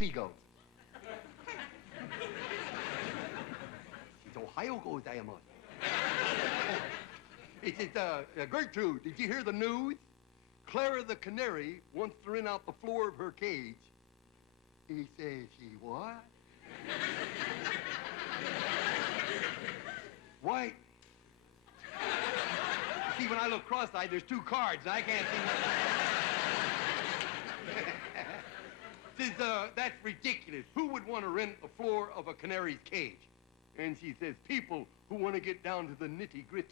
Seagulls. It's Ohio goes Diamond. It says, Gertrude, did you hear the news? Clara the canary wants to rent out the floor of her cage. He says, she what? Why? See, when I look cross-eyed, there's two cards, and I can't see nothing. Says, that's ridiculous. Who would want to rent the floor of a canary's cage? And she says, people who want to get down to the nitty-gritty.